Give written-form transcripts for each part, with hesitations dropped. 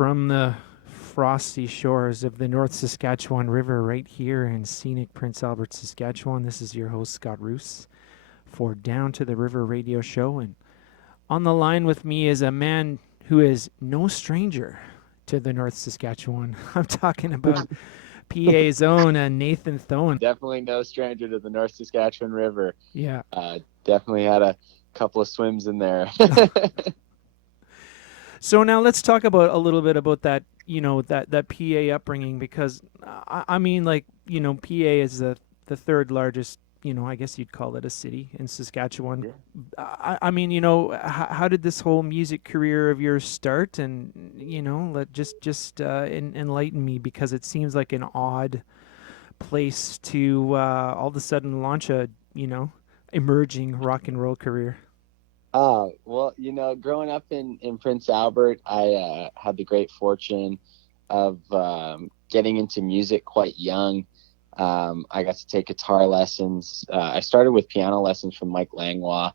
from the frosty shores of the North Saskatchewan River right here in scenic Prince Albert, Saskatchewan. This is your host, Scott Roos, for Down to the River radio show. And on the line with me is a man who is no stranger to the North Saskatchewan. I'm talking about PA's own Nathan Thoen. Definitely no stranger to the North Saskatchewan River. Yeah. Definitely had a couple of swims in there. So now let's talk about a little bit about that, that PA upbringing, because I mean, like, PA is the third largest, I guess you'd call it a city in Saskatchewan. Yeah. I mean, how did this whole music career of yours start? And, just enlighten me, because it seems like an odd place to all of a sudden launch a, emerging rock and roll career. Well, growing up in Prince Albert, I had the great fortune of getting into music quite young. I got to take guitar lessons. I started with piano lessons from Mike Langlois,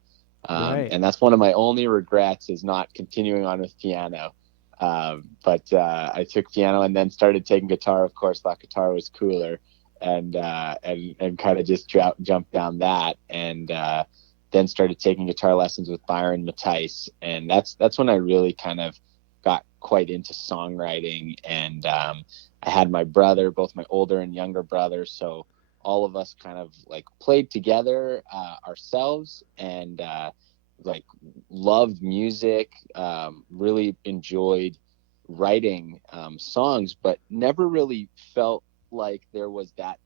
Right. and that's one of my only regrets, is not continuing on with piano. But I took piano and then started taking guitar. Of course, thought guitar was cooler, and kind of just jumped down that, and then started taking guitar lessons with Byron Mattice, and that's when I really kind of got quite into songwriting. And I had my brother, both my older and younger brothers, so all of us kind of like played together ourselves, and like loved music, really enjoyed writing songs, but never really felt like there was that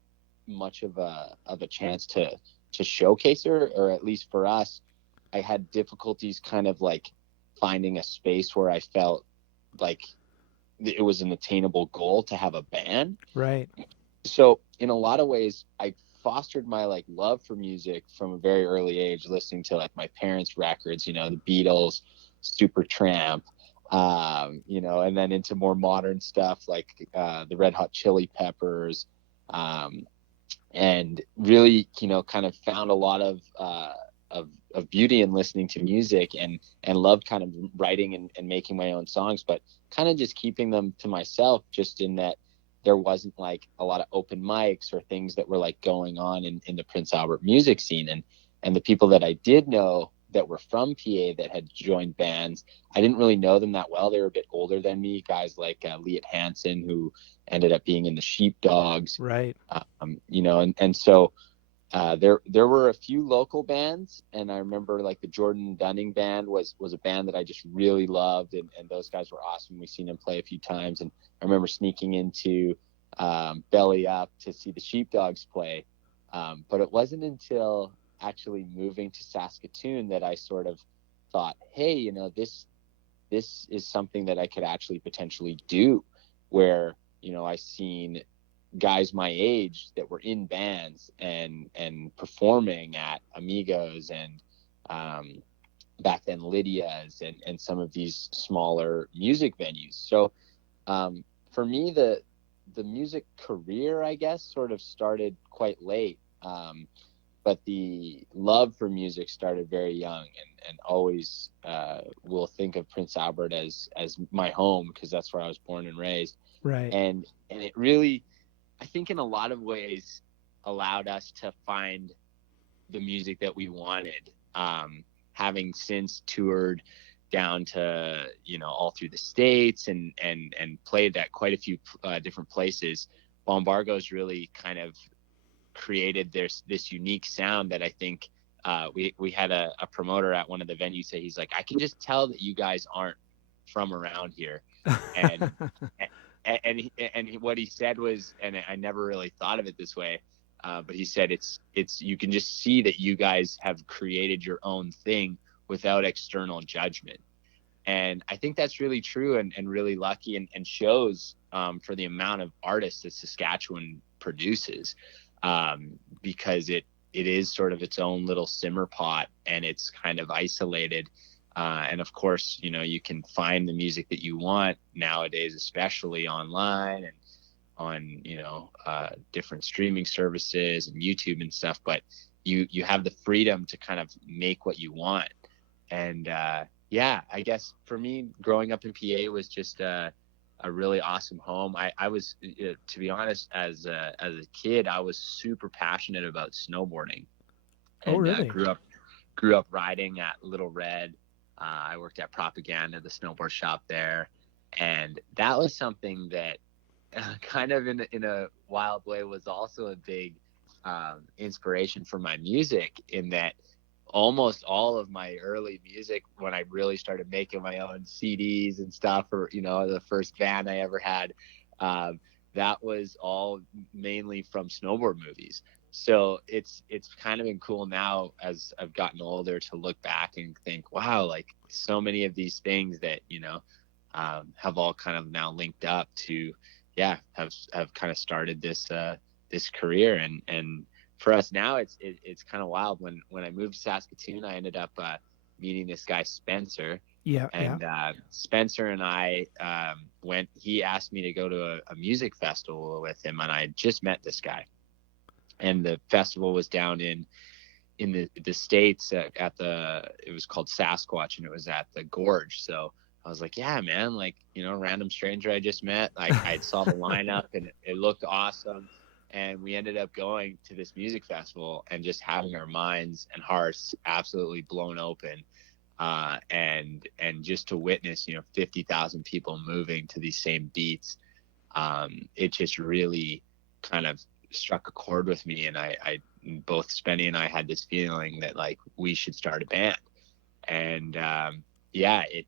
much of a chance to showcase her, or at least for us, I had difficulties kind of like finding a space where I felt like it was an attainable goal to have a band. Right. So in a lot of ways, I fostered my like love for music from a very early age, listening to like my parents' records, the Beatles, Supertramp, and then into more modern stuff like the Red Hot Chili Peppers, and really, kind of found a lot of beauty in listening to music, and loved kind of writing and making my own songs, but kind of just keeping them to myself, just in that there wasn't like a lot of open mics or things that were like going on in the Prince Albert music scene. And the people that I did know that were from PA that had joined bands, I didn't really know them that well. They were a bit older than me, guys like Liat Hansen, who ended up being in the Sheepdogs. Right. And so there were a few local bands, and I remember like the Jordan Dunning band was a band that I just really loved, and those guys were awesome. We've seen them play a few times, and I remember sneaking into Belly Up to see the Sheepdogs play, but it wasn't until actually moving to Saskatoon that I sort of thought, hey, this is something that I could actually potentially do, where I seen guys my age that were in bands and performing at Amigos and back then Lydia's and some of these smaller music venues. So for me, the music career, I guess, sort of started quite late, but the love for music started very young, and always will think of Prince Albert as my home, because that's where I was born and raised. Right. And it really, I think, in a lot of ways allowed us to find the music that we wanted, having since toured down to all through the States and played at quite a few different places. Bombargo's really kind of created this unique sound that I think we had a promoter at one of the venues say, he's like, I can just tell that you guys aren't from around here. And and what he said was, and I never really thought of it this way, but he said it's you can just see that you guys have created your own thing without external judgment. And I think that's really true, and really lucky, and shows for the amount of artists that Saskatchewan produces, because it is sort of its own little simmer pot, and it's kind of isolated. And of course, you can find the music that you want nowadays, especially online and on, different streaming services and YouTube and stuff. But you have the freedom to kind of make what you want. And I guess for me, growing up in PA was just a really awesome home. I was, to be honest, as a kid, I was super passionate about snowboarding, Oh, and really? grew up riding at Little Red. I worked at Propaganda, the snowboard shop there, and that was something that kind of in a wild way was also a big inspiration for my music, in that almost all of my early music, when I really started making my own CDs and stuff, or the first band I ever had, that was all mainly from snowboard movies. So it's kind of been cool now as I've gotten older to look back and think, wow, like so many of these things that have all kind of now linked up to, yeah, have kind of started this career. And for us now, it's kind of wild. When I moved to Saskatoon, I ended up meeting this guy Spencer. Yeah, And Spencer and I went. He asked me to go to a music festival with him, and I had just met this guy. And the festival was down in the States it was called Sasquatch, and it was at the Gorge. So I was like, yeah, man, like, random stranger I just met. Like, I saw the lineup and it looked awesome. And we ended up going to this music festival and just having our minds and hearts absolutely blown open. And just to witness, 50,000 people moving to these same beats, it just really kind of struck a chord with me. And I both Spenny and I had this feeling that, like, we should start a band. And yeah, it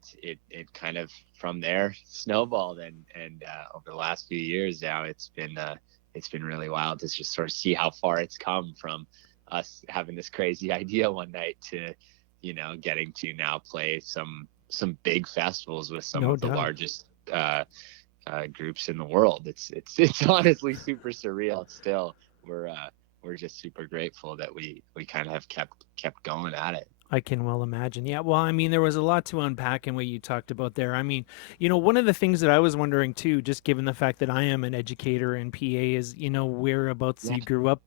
kind of from there snowballed, and over the last few years now, it's been really wild to just sort of see how far it's come from us having this crazy idea one night to getting to now play some big festivals with some no of the doubt. largest groups in the world. It's honestly super surreal still. We're just super grateful that we kind of have kept going at it. I can well imagine. Yeah, well, I mean, there was a lot to unpack in what you talked about there. I mean, one of the things that I was wondering too, just given the fact that I am an educator in PA, is Yeah. whereabouts you grew up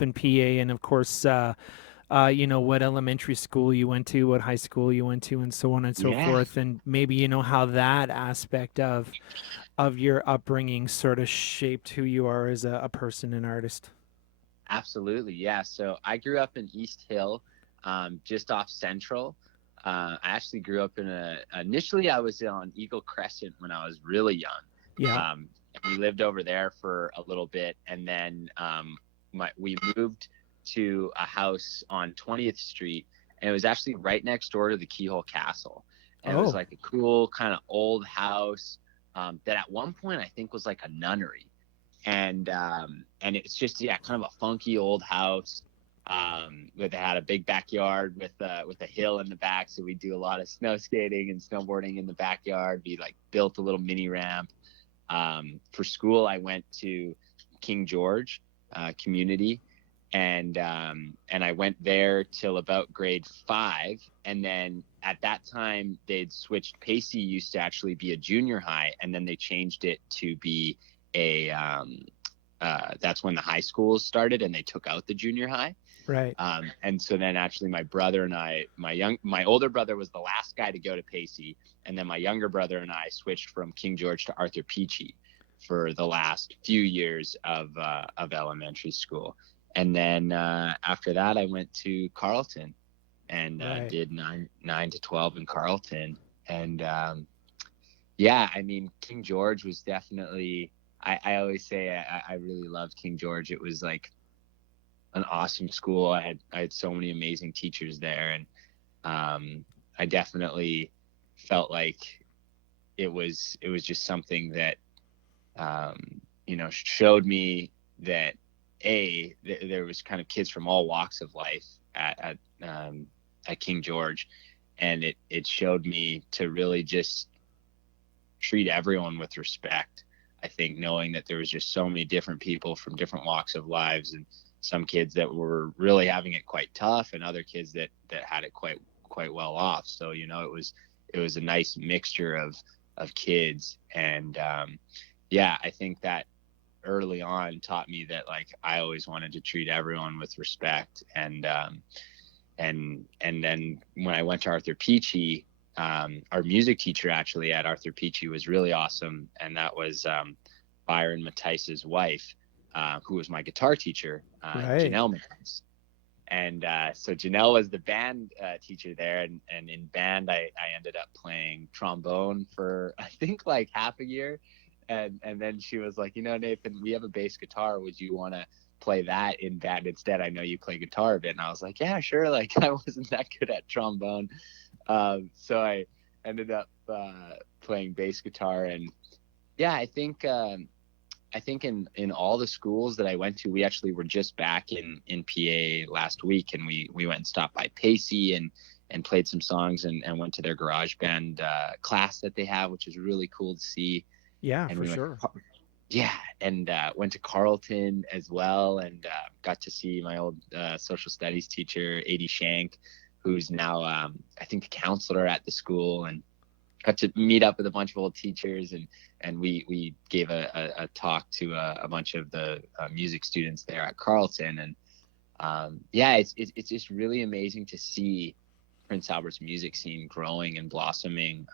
in PA, and of course, what elementary school you went to, what high school you went to, and so on and so Yeah. forth, and maybe how that aspect of your upbringing sort of shaped who you are as a person and artist. Absolutely. Yeah. So I grew up in East Hill, just off Central. I actually grew up initially I was on Eagle Crescent when I was really young. Yeah. We lived over there for a little bit, and then we moved to a house on 20th Street, and it was actually right next door to the Keyhole Castle. And it was like a cool kind of old house that at one point I think was like a nunnery. And it's just, yeah, kind of a funky old house. It had a big backyard with a hill in the back, so we do a lot of snow skating and snowboarding in the backyard. We like built a little mini ramp. For school, I went to King George Community, and I went there till about grade 5, and then at that time they'd switched. Pacey used to actually be a junior high, and then they changed it to be that's when the high schools started, and they took out the junior high. Right. And so then actually my brother and I, my older brother was the last guy to go to Pacey, and then my younger brother and I switched from King George to Arthur Peachy for the last few years of elementary school. And then after that, I went to Carleton and did 9 to 12 in Carleton. And yeah, I mean, King George was definitely, I always say I really loved King George. It was like an awesome school. I had so many amazing teachers there, and I definitely felt like it was just something that showed me that there was kind of kids from all walks of life at King George, and it showed me to really just treat everyone with respect. I think knowing that there was just so many different people from different walks of lives, and some kids that were really having it quite tough, and other kids that had it quite well off. So it was a nice mixture of kids, and yeah, I think that early on taught me that, like, I always wanted to treat everyone with respect. And then when I went to Arthur Peachy, our music teacher actually at Arthur Peachy was really awesome. And that was Byron Matthijs's wife, who was my guitar teacher, Right. Janelle Matthijs. And so Janelle was the band teacher there. And in band, I ended up playing trombone for, I think, like half a year. And then she was like, Nathan, we have a bass guitar. Would you want to play that in band instead? I know you play guitar a bit. And I was like, yeah, sure. Like, I wasn't that good at trombone. So I ended up playing bass guitar. And yeah, I think in all the schools that I went to, we actually were just back in PA last week, and we went and stopped by Pacey and played some songs and went to their garage band class that they have, which is really cool to see. Yeah, And for sure. And went to Carleton as well, and got to see my old social studies teacher, A.D. Shank, who's now I think a counselor at the school, and got to meet up with a bunch of old teachers, and we gave a talk to a bunch of the music students there at Carleton. And it's just really amazing to see Prince Albert's music scene growing and blossoming,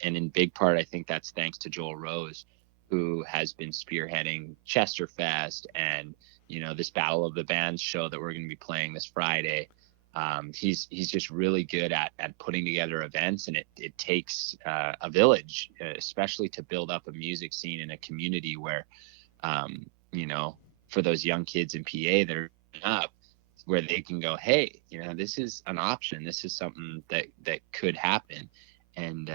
and in big part I think that's thanks to Joel Rose, who has been spearheading Chesterfest and this Battle of the Bands show that we're going to be playing this Friday. He's just really good at putting together events, and it takes a village, especially to build up a music scene in a community where for those young kids in PA that are up, where they can go, hey, this is an option, this is something that could happen. And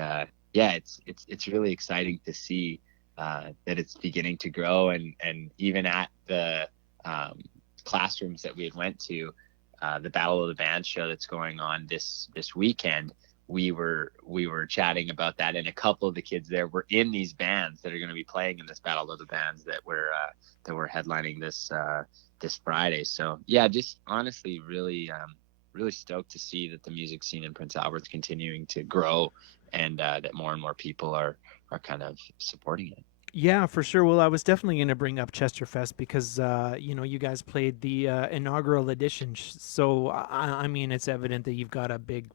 it's really exciting to see that it's beginning to grow. And even at the classrooms that we had went to, the Battle of the Bands show that's going on this weekend, we were chatting about that, and a couple of the kids there were in these bands that are going to be playing in this Battle of the Bands that we're headlining this Friday. So yeah, just honestly really stoked to see that the music scene in Prince Albert's continuing to grow, and that more and more people are kind of supporting it. Yeah, for sure. Well, I was definitely going to bring up Chesterfest because, you guys played the inaugural edition. So, I mean, it's evident that you've got a big,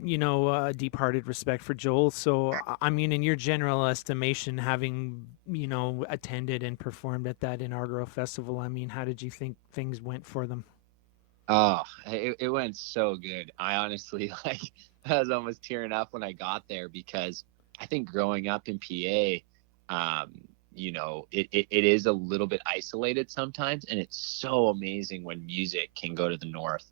deep-hearted respect for Joel. So, I mean, in your general estimation, having, attended and performed at that inaugural festival, I mean, how did you think things went for them? Oh, it went so good. I honestly, I was almost tearing up when I got there, because I think growing up in PA, it is a little bit isolated sometimes, and it's so amazing when music can go to the north,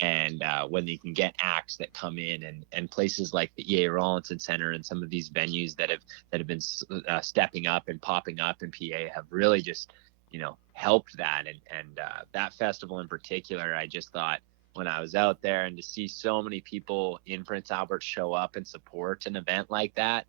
and when they can get acts that come in, and places like the EA Rawlinson Center and some of these venues that have been stepping up and popping up in PA have really just helped that. And that festival in particular, I just thought, when I was out there, and to see so many people in Prince Albert show up and support an event like that,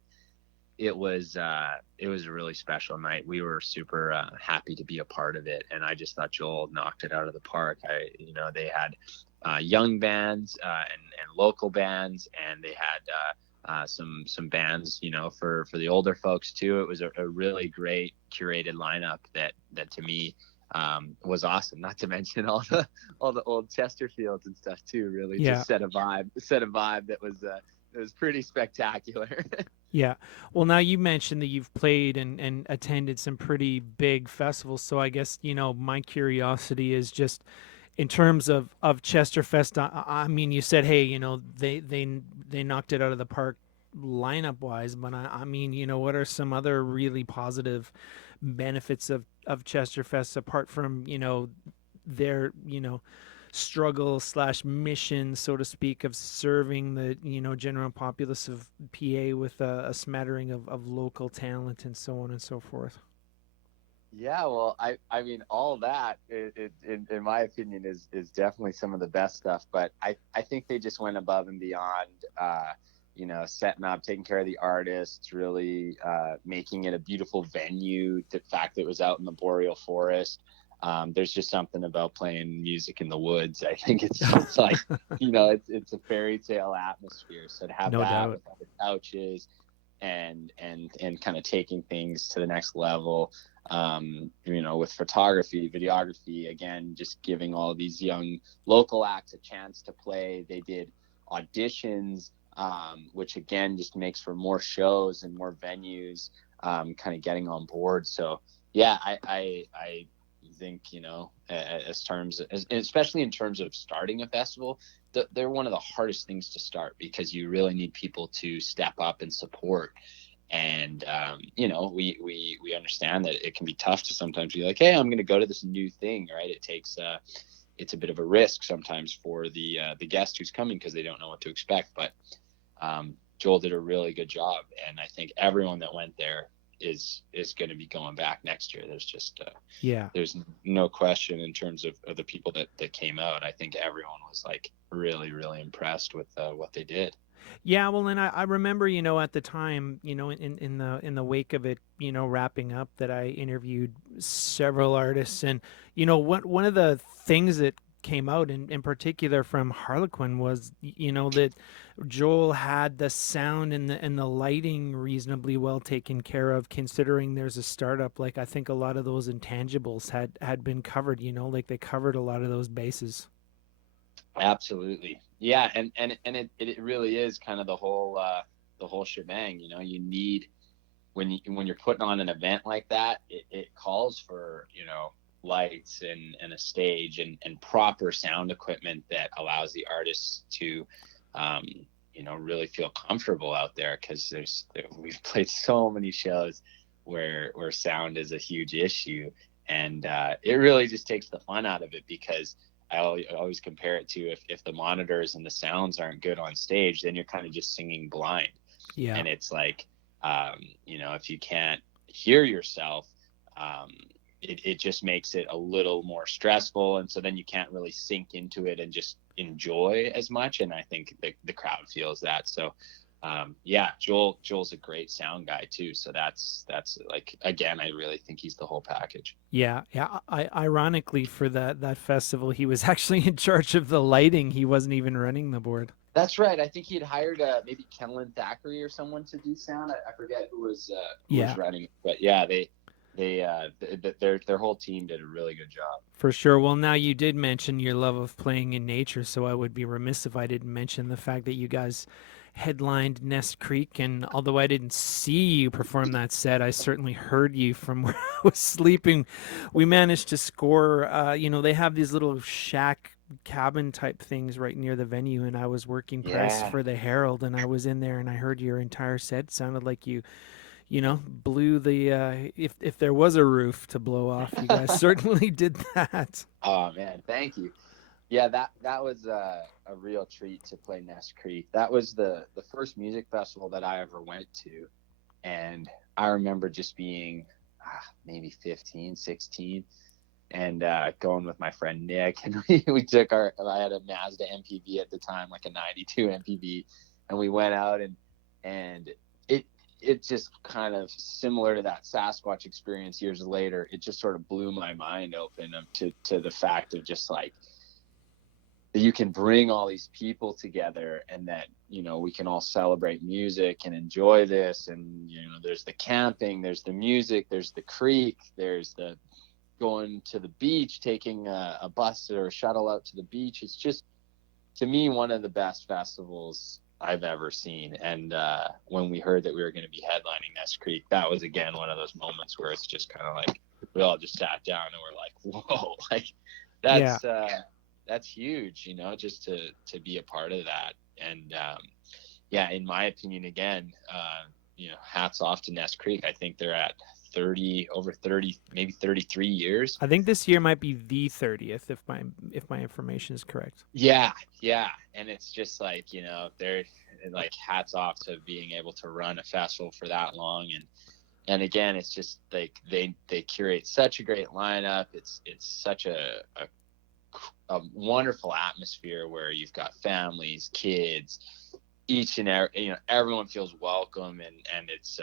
it was a really special night. We were super happy to be a part of it, and I just thought Joel knocked it out of the park. They had young bands and local bands, and they had some bands for the older folks too. It was a really great curated lineup that to me was awesome. Not to mention all the old Chesterfields and stuff too. Really, just set a vibe that was pretty spectacular. Yeah. Well, now you mentioned that you've played and attended some pretty big festivals. So I guess, my curiosity is just in terms of Chesterfest. I mean, you said, hey, they knocked it out of the park lineup wise, but I mean, what are some other really positive benefits of Chesterfest apart from, their, struggle / mission, so to speak, of serving the general populace of PA with a smattering of local talent and so on and so forth? Yeah, well, I mean, all that, in my opinion, is definitely some of the best stuff. But I think they just went above and beyond, setting up, taking care of the artists, really making it a beautiful venue. The fact that it was out in the boreal forest. There's just something about playing music in the woods. I think it's just like, it's a fairy tale atmosphere. So to have that with all the couches and kind of taking things to the next level, with photography, videography, again, just giving all these young local acts a chance to play. They did auditions which again just makes for more shows and more venues kind of getting on board. So yeah, I think, especially in terms of starting a festival, they're one of the hardest things to start, because you really need people to step up and support. And we understand that it can be tough to sometimes be like, hey, I'm going to go to this new thing, right? It takes it's a bit of a risk sometimes for the guest who's coming, because they don't know what to expect. But Joel did a really good job, and I think everyone that went there is going to be going back next year. There's just there's no question in terms of the people that came out. I think everyone was like really, really impressed with what they did. Yeah, well, and I remember, at the time, in the wake of it, wrapping up, that I interviewed several artists, and one of the things that came out in particular from Harlequin was, that Joel had the sound and the lighting reasonably well taken care of, considering there's a startup. Like, I think a lot of those intangibles had been covered, like they covered a lot of those bases. Absolutely. Yeah. And it really is kind of the whole shebang. You need, when you're putting on an event like that, it calls for, lights and a stage and proper sound equipment that allows the artists to, really feel comfortable out there. Cause we've played so many shows where sound is a huge issue, and it really just takes the fun out of it, because I always compare it to, if the monitors and the sounds aren't good on stage, then you're kind of just singing blind. Yeah. And it's like, if you can't hear yourself, it just makes it a little more stressful. And so then you can't really sink into it and just enjoy as much. And I think the crowd feels that. So, Joel's a great sound guy too. So that's like, again, I really think he's the whole package. Yeah. Ironically, for that festival, he was actually in charge of the lighting. He wasn't even running the board. That's right. I think he'd hired maybe Kellen Thackeray or someone to do sound. I forget who was running it. But yeah, their whole team did a really good job. For sure. Well, now you did mention your love of playing in nature, so I would be remiss if I didn't mention the fact that you guys headlined Ness Creek, and although I didn't see you perform that set, I certainly heard you from where I was sleeping. We managed to score, they have these little shack cabin type things right near the venue, and I was working press for the Herald, and I was in there and I heard your entire set. Sounded like you blew the if there was a roof to blow off, you guys certainly did that. Oh man, thank you. Yeah, that was a real treat to play Ness Creek. That was the first music festival that I ever went to, and I remember just being maybe 15, 16, and going with my friend Nick, and we took I had a Mazda MPV at the time, like a 92 MPV, and we went out, and it just kind of similar to that Sasquatch experience years later. It just sort of blew my mind open to the fact of just like, that you can bring all these people together, and that, we can all celebrate music and enjoy this. And, there's the camping, there's the music, there's the creek, there's the going to the beach, taking a bus or a shuttle out to the beach. It's just, to me, one of the best festivals I've ever seen. And when we heard that we were going to be headlining Ness Creek, that was, again, one of those moments where it's just kind of like, we all just sat down and we're like, whoa, like that's huge, just to be a part of that. And in my opinion, again, hats off to Ness Creek. I think they're at over 30, maybe 33 years. I think this year might be the 30th, if my information is correct. Yeah. And it's just like, they're like, hats off to being able to run a festival for that long. And again, it's just like they curate such a great lineup. It's such a wonderful atmosphere where you've got families, kids, each and every, everyone feels welcome, and it's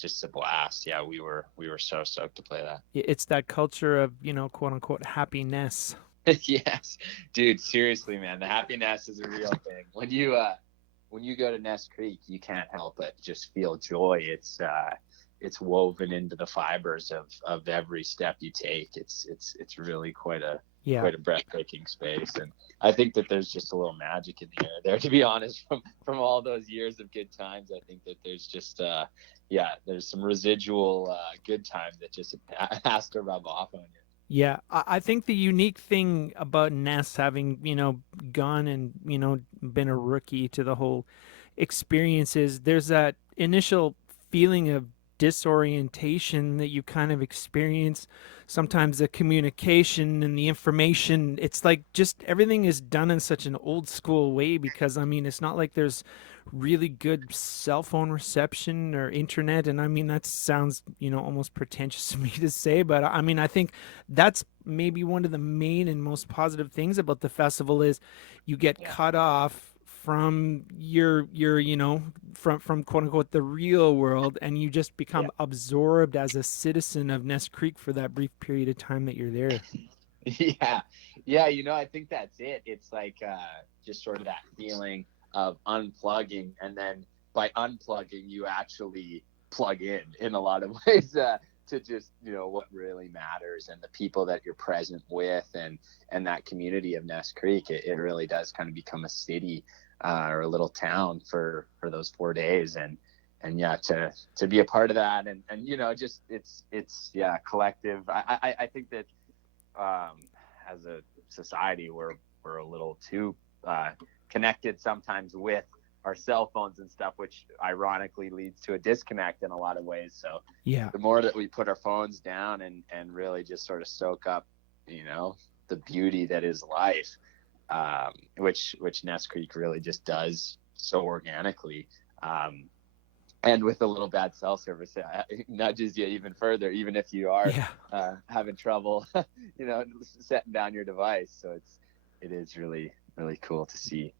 just a blast. Yeah, we were so stoked to play that. It's that culture of, quote unquote happiness. Yes, dude, seriously, man, the happiness is a real thing. When you go to Ness Creek, you can't help but just feel joy. It's woven into the fibers of every step you take. It's really quite Yeah. quite a breathtaking space. And I think that there's just a little magic in the air there, to be honest, from all those years of good times. I think that there's just, there's some residual good time that just has to rub off on you. Yeah, I think the unique thing about Ness having, gone and, been a rookie to the whole experience is there's that initial feeling of disorientation that you kind of experience. Sometimes the communication and the information, it's like just everything is done in such an old school way because, I mean, it's not like there's really good cell phone reception or internet. And I mean, that sounds, almost pretentious to me to say, but I mean, I think that's maybe one of the main and most positive things about the festival is you get cut off from your from quote unquote the real world, and you just become absorbed as a citizen of Ness Creek for that brief period of time that you're there. Yeah, I think that's it. It's like just sort of that feeling of unplugging, and then by unplugging you actually plug in a lot of ways to just what really matters and the people that you're present with, and that community of Ness Creek. It really does kind of become a city or a little town for those 4 days, and yeah, to be a part of that, and just it's collective. I think that as a society we're a little too connected sometimes with our cell phones and stuff, which ironically leads to a disconnect in a lot of ways. So the more that we put our phones down and really just sort of soak up the beauty that is life, which Ness Creek really just does so organically, and with a little bad cell service, nudges you even further, even if you are having trouble setting down your device. So it is really, really cool to see.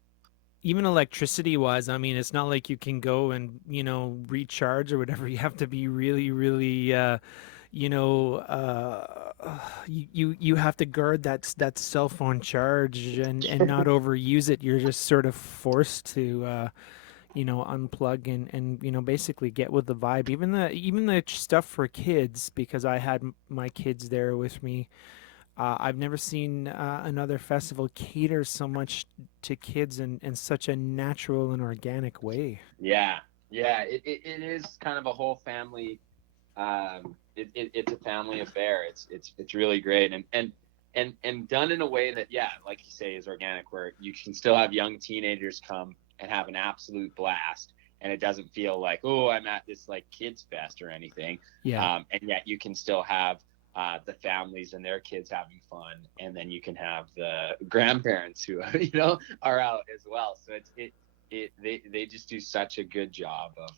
Even electricity wise, I mean, it's not like you can go and recharge or whatever. You have to be really, really you have to guard that cell phone charge and not overuse it. You're just sort of forced to unplug and basically get with the vibe. Even the stuff for kids, because I had my kids there with me. I've never seen another festival cater so much to kids in such a natural and organic way. Yeah, it is kind of a whole family. It's a family affair. It's really great, and done in a way that, like you say, is organic, where you can still have young teenagers come and have an absolute blast, and it doesn't feel like, oh, I'm at this like kids fest or anything. And yet you can still have the families and their kids having fun, and then you can have the grandparents who are out as well. So they just do such a good job of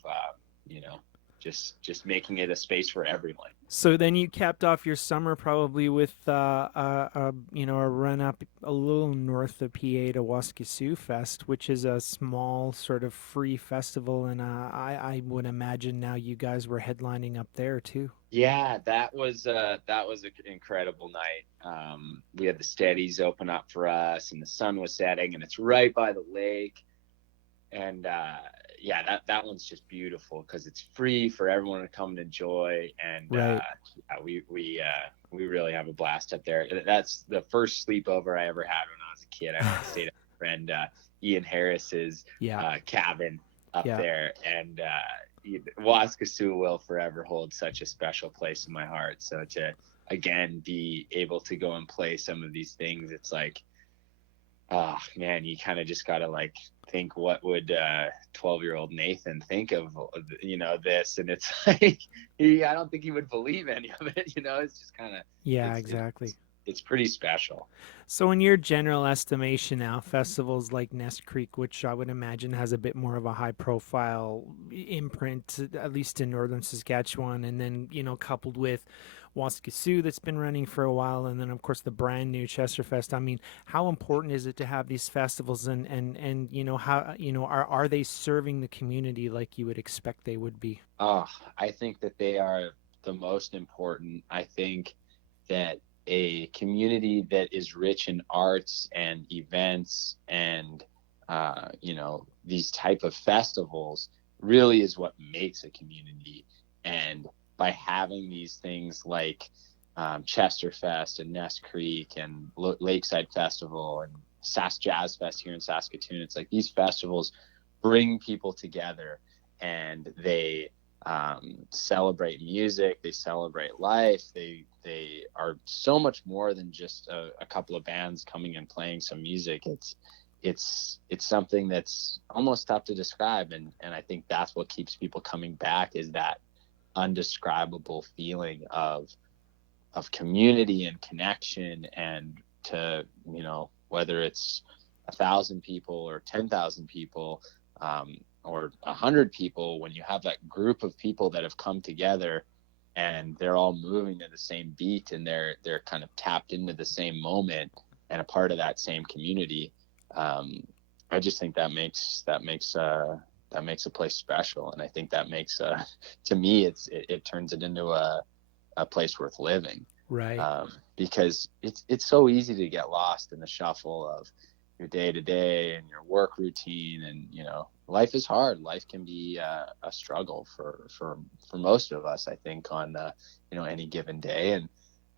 just making it a space for everyone. So then you capped off your summer probably with a run up a little north of PA to Waskesiu Fest, which is a small sort of free festival, and I would imagine now you guys were headlining up there too. Yeah, that was an incredible night. We had the Steadies open up for us, and the sun was setting, and it's right by the lake, and that one's just beautiful because it's free for everyone to come and enjoy, and we really have a blast up there. That's the first sleepover I ever had when I was a kid. I stayed at my friend Ian Harris's cabin up there, and Waskesiu will forever hold such a special place in my heart. So to again be able to go and play some of these things, it's like, oh man, you kind of just gotta like think, what would 12-year-old Nathan think of this, and it's like I don't think he would believe any of it. It's just kind of exactly. It's pretty special. So in your general estimation now, festivals like Ness Creek, which I would imagine has a bit more of a high profile imprint, at least in northern Saskatchewan, and then, coupled with Waskesiu that's been running for a while, and then of course the brand new Chesterfest. I mean, how important is it to have these festivals, and how are they serving the community like you would expect they would be? I think that they are the most important. I think that a community that is rich in arts and events and these type of festivals really is what makes a community. And by having these things like Chesterfest and Ness Creek and Lakeside Festival and Sask Jazz Fest here in Saskatoon. It's like these festivals bring people together, and they celebrate music, they celebrate life. They are so much more than just a couple of bands coming and playing some music. It's something that's almost tough to describe, and I think that's what keeps people coming back, is that undescribable feeling of community and connection. And to, whether it's 1,000 people or 10,000 people, or 100 people, when you have that group of people that have come together and they're all moving to the same beat, and they're kind of tapped into the same moment and a part of that same community, I just think that makes a place special. And I think that makes to me, it turns it into a place worth living. Right. Because it's so easy to get lost in the shuffle of your day to day and your work routine. And, life is hard. Life can be a struggle for most of us, I think, on, any given day. And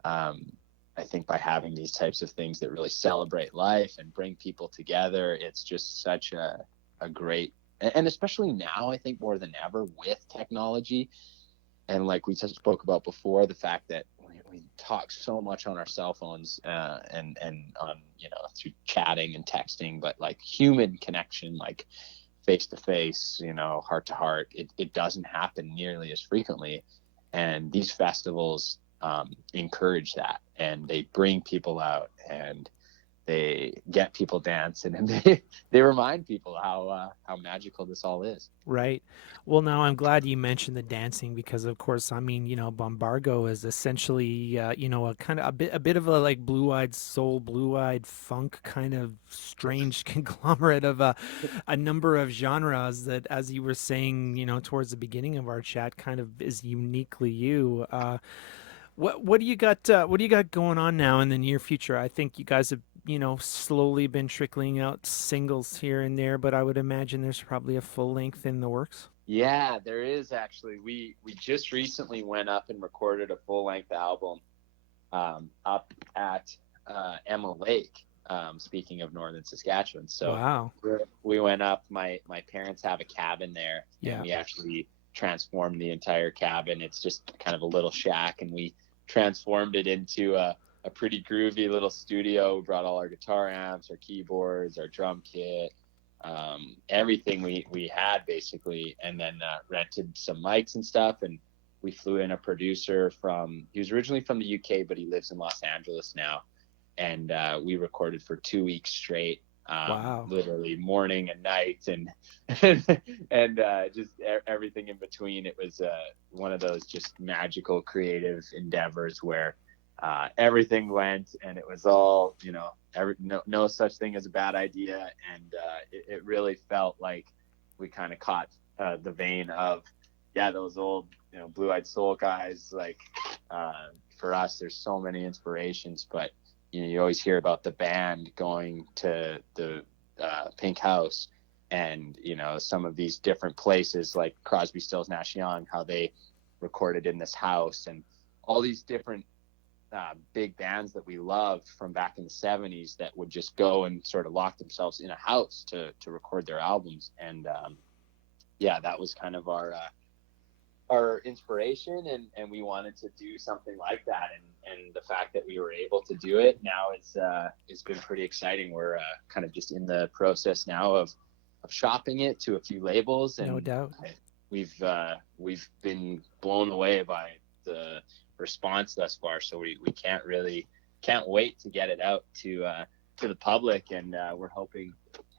I think by having these types of things that really celebrate life and bring people together, it's just such a great, and especially now, I think more than ever with technology. And like we just spoke about before, the fact that we talk so much on our cell phones, and on, through chatting and texting, but like human connection, like face to face, heart to heart, it doesn't happen nearly as frequently. And these festivals encourage that, and they bring people out, and they get people dancing, and they remind people how magical this all is. Right. Well, now I'm glad you mentioned the dancing, because, of course, Bombargo is essentially, a kind of a bit of a like blue-eyed soul, blue-eyed funk kind of strange conglomerate of a number of genres that, as you were saying, towards the beginning of our chat, kind of is uniquely you. What do you got? What do you got going on now in the near future? I think you guys have, slowly been trickling out singles here and there, but I would imagine there's probably a full length in the works. Yeah, there is actually. We just recently went up and recorded a full length album up at Emma Lake. Speaking of northern Saskatchewan, so wow, we went up. My parents have a cabin there, yeah, and we actually transformed the entire cabin. It's just kind of a little shack, and we transformed it into a pretty groovy little studio. We brought all our guitar amps, our keyboards, our drum kit, everything we had basically, and then rented some mics and stuff. And we flew in a producer he was originally from the UK, but he lives in Los Angeles now. And we recorded for 2 weeks straight. wow, literally morning and night, and and just everything in between. It was one of those just magical creative endeavors where everything went, and it was all, no such thing as a bad idea. And it really felt like we kind of caught the vein of, those old, blue-eyed soul guys. Like for us, there's so many inspirations, but you always hear about the band going to the Pink House, and some of these different places like Crosby, Stills, Nash Young, how they recorded in this house, and all these different big bands that we loved from back in the 70s that would just go and sort of lock themselves in a house to record their albums. And that was kind of our inspiration, and we wanted to do something like that, and the fact that we were able to do it now it's been pretty exciting. We're kind of just in the process now of shopping it to a few labels, and no doubt. We've been blown away by the response thus far, so we can't wait to get it out to the public. And we're hoping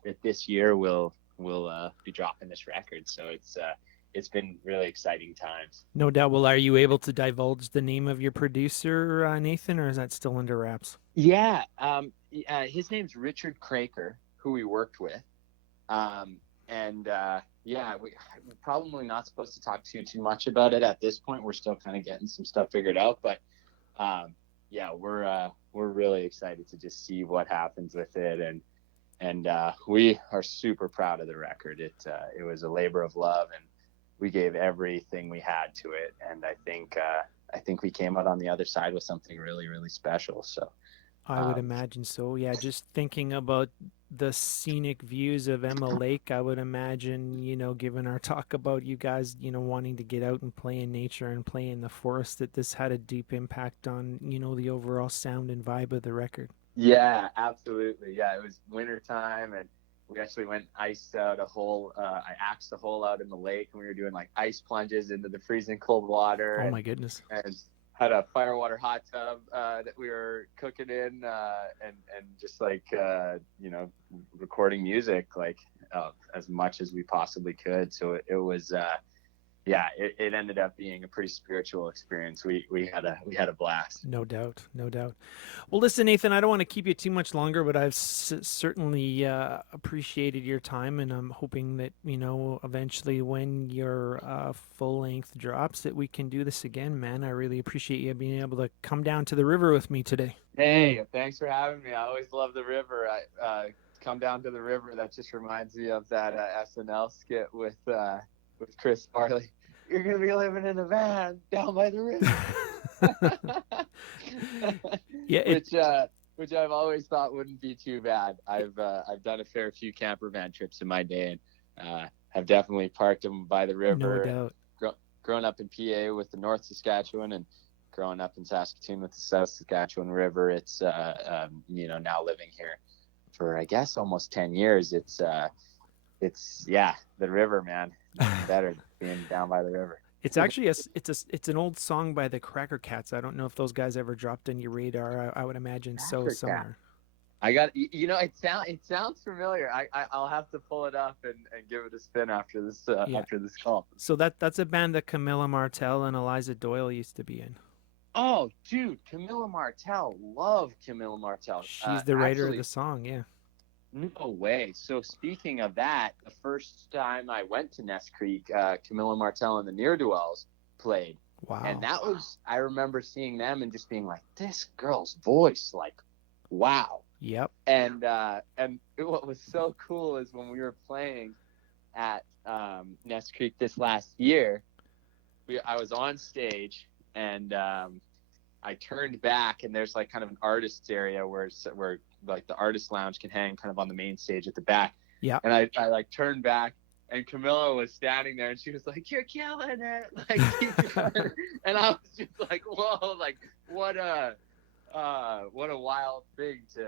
that this year we'll be dropping this record, so it's been really exciting times. No doubt. Well, are you able to divulge the name of your producer, Nathan, or is that still under wraps? Yeah, his name's Richard Craker, who we worked with. We're probably not supposed to talk too much about it at this point. We're still kind of getting some stuff figured out, but we're really excited to just see what happens with it, and we are super proud of the record. It was a labor of love, and we gave everything we had to it, and I think I think we came out on the other side with something really, really special. So I would imagine so. Yeah, just thinking about the scenic views of Emma Lake, I would imagine, given our talk about you guys, wanting to get out and play in nature and play in the forest, that this had a deep impact on, the overall sound and vibe of the record. Yeah, absolutely. Yeah, it was winter time, and we actually went iced out a hole. I axed a hole out in the lake, and we were doing like ice plunges into the freezing cold water. Oh my goodness! And had a firewater hot tub that we were cooking in, and just like recording music like as much as we possibly could. So it was. It ended up being a pretty spiritual experience. We had a blast. No doubt, no doubt. Well, listen, Nathan, I don't want to keep you too much longer, but I've certainly appreciated your time, and I'm hoping that eventually when your full length drops, that we can do this again, man. I really appreciate you being able to come down to the river with me today. Hey, thanks for having me. I always love the river. I come down to the river. That just reminds me of that SNL skit with Chris Farley. You're gonna be living in a van down by the river. Yeah, which I've always thought wouldn't be too bad. I've done a fair few camper van trips in my day, and have definitely parked them by the river. No doubt. Grown up in PA with the North Saskatchewan, and growing up in Saskatoon with the South Saskatchewan River. It's now living here for I guess almost 10 years. It's the river, man. Better being down by the river. It's actually it's an old song by the Cracker Cats. I don't know if those guys ever dropped on your radar. I would imagine so somewhere. I got it sounds familiar. I'll have to pull it up and give it a spin after this call. So that's a band that Camilla Martel and Eliza Doyle used to be in. Oh, dude, Camilla Martel. Love Camilla Martel. She's the writer of the song, yeah. No way. So speaking of that, the first time I went to Ness Creek, Camilla Martel and the Ne'er-Do-Wells played. Wow. And I remember seeing them and just being like, this girl's voice, like, wow. Yep. And what was so cool is when we were playing at Ness Creek this last year, I was on stage, and I turned back, and there's like kind of an artist's area where like the artist lounge can hang kind of on the main stage at the back. Yeah. And I like turned back, and Camilla was standing there, and she was like, "You're killing it!" Like, keep going. And I was just like, "Whoa!" Like, what a wild thing to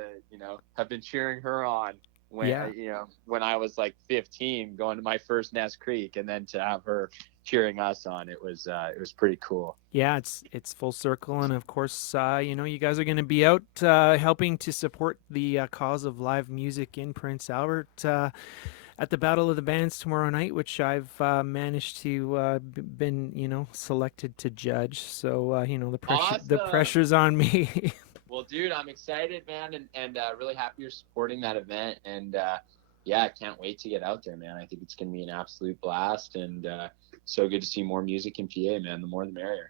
have been cheering her on when when I was like 15, going to my first Ness Creek, and then to have her cheering us on, it was pretty cool. Yeah, it's full circle, and of course you guys are going to be out helping to support the cause of live music in Prince Albert at the Battle of the Bands tomorrow night, which I've managed to been selected to judge. So the pressure's on me. Well, dude, I'm excited, man, and really happy you're supporting that event, and I can't wait to get out there, man. I think it's going to be an absolute blast, and so good to see more music in PA, man. The more the merrier.